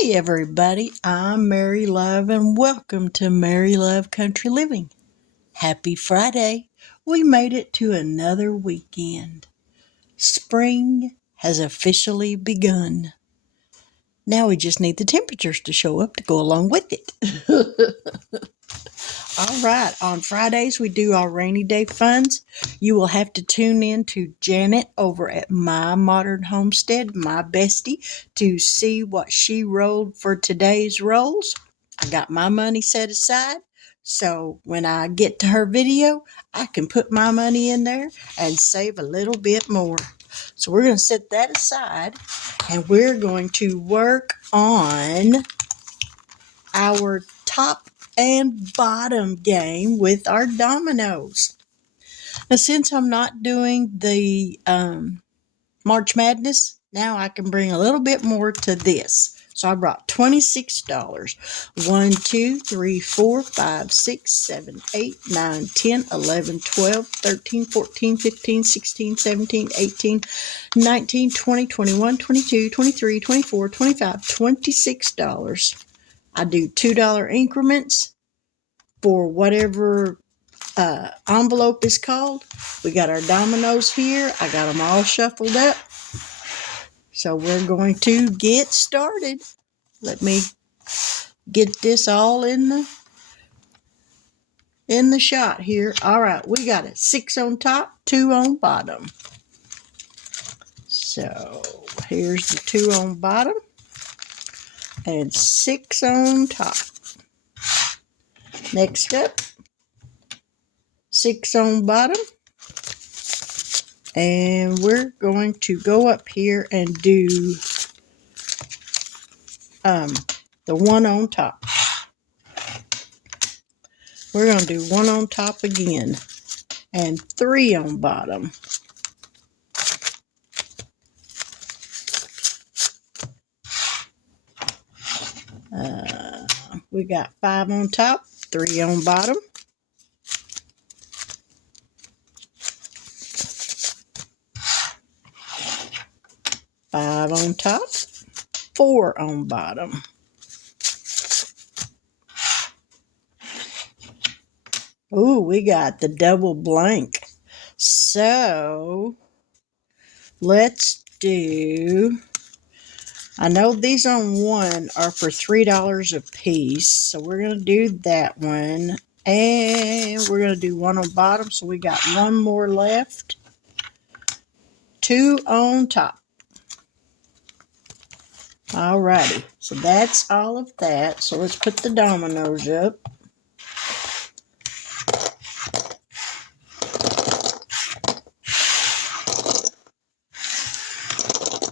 Hey everybody, I'm Mary Love and welcome to Mary Love Country Living. Happy Friday. We made it to another weekend. Spring has officially begun. Now we just need the temperatures to show up to go along with it. All right, on Fridays we do our rainy day funds. You will have to tune in to Janet over at My Modern Homestead, my bestie, to see what she rolled for today's rolls. I got my money set aside, so when I get to her video, I can put my money in there and save a little bit more. So we're going to set that aside, and we're going to work on our top and bottom game with our dominoes. Now, since I'm not doing the March Madness, now I can bring a little bit more to this. So I brought $26. 1, 2, 3, 4, 5, 6, 7, 8, 9, 10, 11, 12, 13, 14, 15, 16, 17, 18, 19, 20, 21, 22, 23, 24, 25, $26. I do $2 increments for whatever envelope is called. We got our dominoes here. I got them all shuffled up. So we're going to get started. Let me get this all in the shot here. All right, we got it. 6 on top, 2 on bottom. So here's the 2 on bottom and 6 on top. Next up, 6 on bottom. And we're going to go up here and do the 1 on top. We're going to do 1 on top again and 3 on bottom. We got 5 on top, 3 on bottom. Five on top, 4 on bottom. Ooh, we got the double blank. So let's do, I know these on 1 are for $3 a piece. So we're going to do that one. And we're going to do 1 on bottom. So we got 1 more left. 2 on top. Alrighty, so that's all of that. So let's put the dominoes up.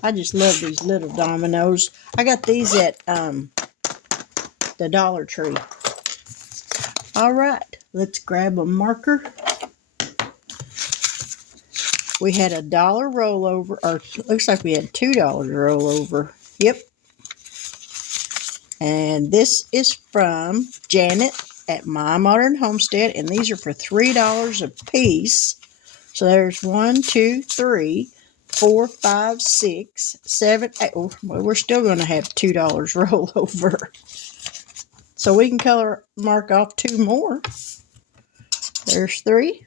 I just love these little dominoes. I got these at the Dollar Tree. Alright, let's grab a marker. We had $1 rollover, or looks like we had $2 rollover. Yep. And this is from Janet at My Modern Homestead, and these are for $3 a piece. So there's 1, 2, 3, 4, 5, 6, 7, 8. Oh, well, we're still going to have $2 rollover. So we can color mark off 2 more. There's 3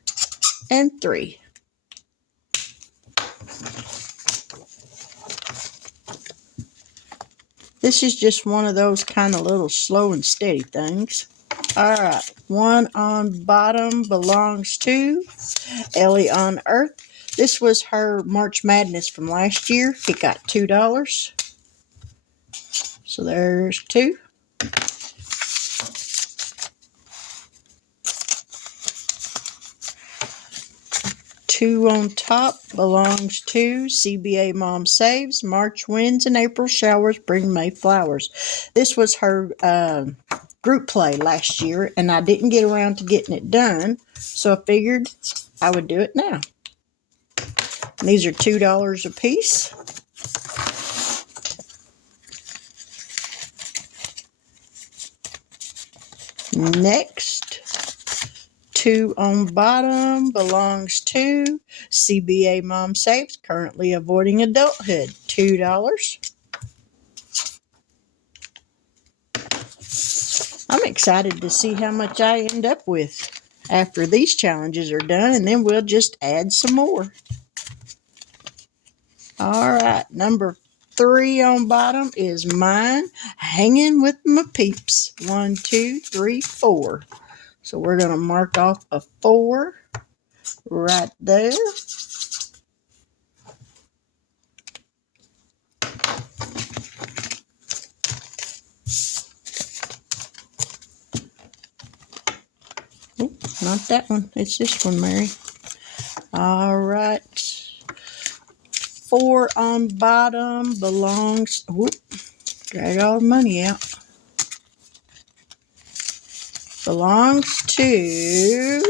and 3. This is just one of those kind of little slow and steady things. Alright, 1 on bottom belongs to Ellie on Earth. This was her March Madness from last year. It got $2. So there's 2. Two on top belongs to CBA Mom Saves. March winds and April showers bring May flowers. This was her group play last year, and I didn't get around to getting it done, so I figured I would do it now. And these are $2 a piece. Next, 2 on bottom belongs to CBA Mom Saves, currently avoiding adulthood, $2. I'm excited to see how much I end up with after these challenges are done, and then we'll just add some more. All right, number 3 on bottom is mine, hanging with my peeps. 1, 2, 3, 4. So we're going to mark off a 4 right there. Not that one. It's this one, Mary. All right. 4 on bottom belongs... Whoop. Drag all the money out. Belongs to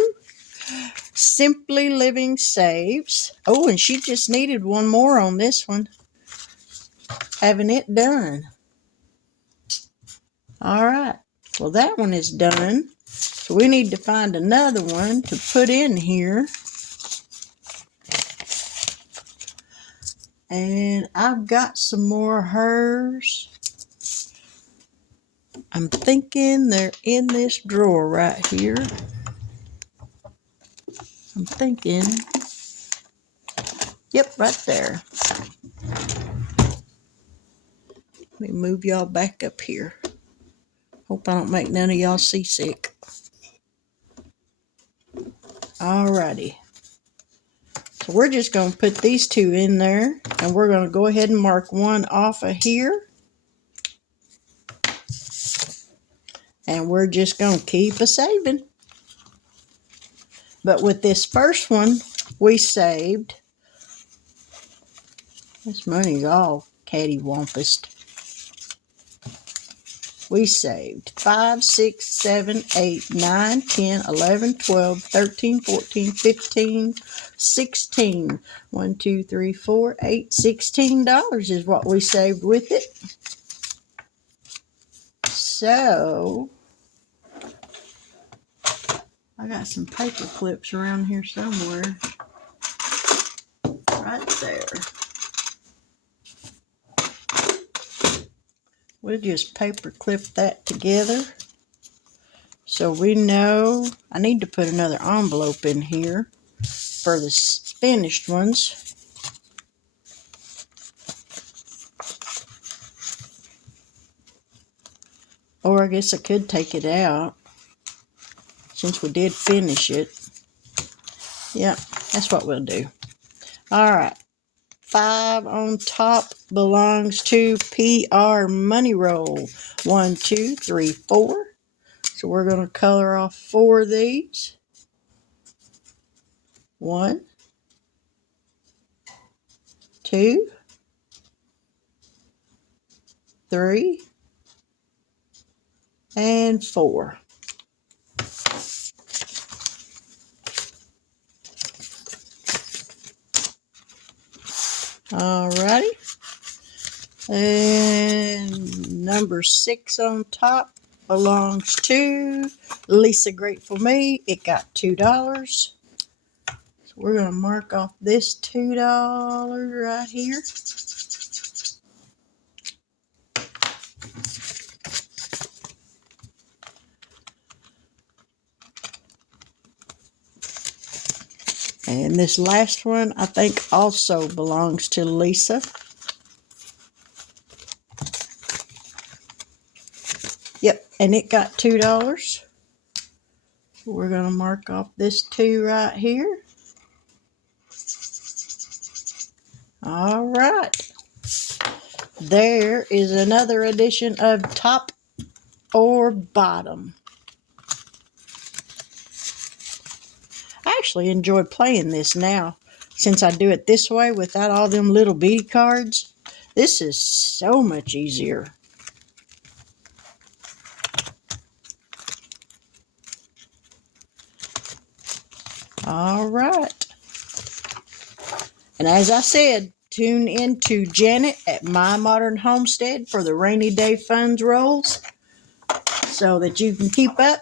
Simply Living Saves. Oh, and she just needed one more on this one. Having it done. All right. Well, that one is done. So we need to find another one to put in here. And I've got some more of hers. I'm thinking they're in this drawer right here. I'm thinking. Yep, right there. Let me move y'all back up here. Hope I don't make none of y'all seasick. Alrighty. So we're just going to put these 2 in there. And we're going to go ahead and mark one off of here. And we're just going to keep a saving. But with this first one, we saved. This money's all cattywampus. We saved 5, 6, 7, 8, 9, 10, 11, 12, 13, 14, 15, 16. 1, 2, 3, 4, 8, $16 is what we saved with it. So, I got some paper clips around here somewhere. Right there. We'll just paper clip that together. So we know I need to put another envelope in here for the finished ones. Or I guess I could take it out since we did finish it. Yep, that's what we'll do. All right. 5 on top belongs to PR Money Roll. 1, 2, 3, 4. So we're going to color off 4 of these. 1, 2, 3, and 4. Alrighty. And number 6 on top belongs to Lisa Grateful Me. It got $2. So we're going to mark off this $2 right here. And this last one, I think, also belongs to Lisa. Yep, and it got $2. We're going to mark off this 2 right here. All right. There is another edition of Top or Bottom. I actually enjoy playing this now. Since I do it this way without all them little beady cards, this is so much easier. All right. And as I said, tune in to Janet at My Modern Homestead for the rainy day funds rolls so that you can keep up.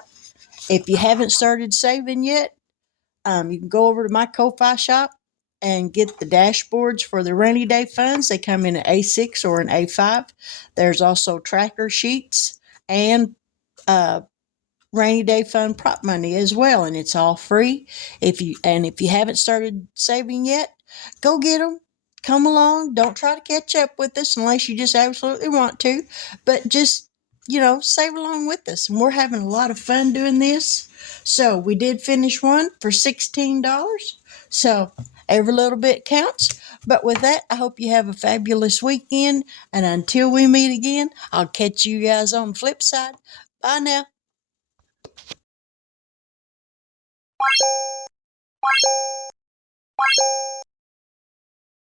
If you haven't started saving yet, you can go over to my Ko-Fi shop and get the dashboards for the rainy day funds. They come in an A6 or an A5. There's also tracker sheets and rainy day fund prop money as well, and it's all free. If you haven't started saving yet, go get them. Come along. Don't try to catch up with us unless you just absolutely want to, but just save along with us. And we're having a lot of fun doing this. So we did finish one for $16. So every little bit counts. But with that, I hope you have a fabulous weekend. And until we meet again, I'll catch you guys on the flip side. Bye now.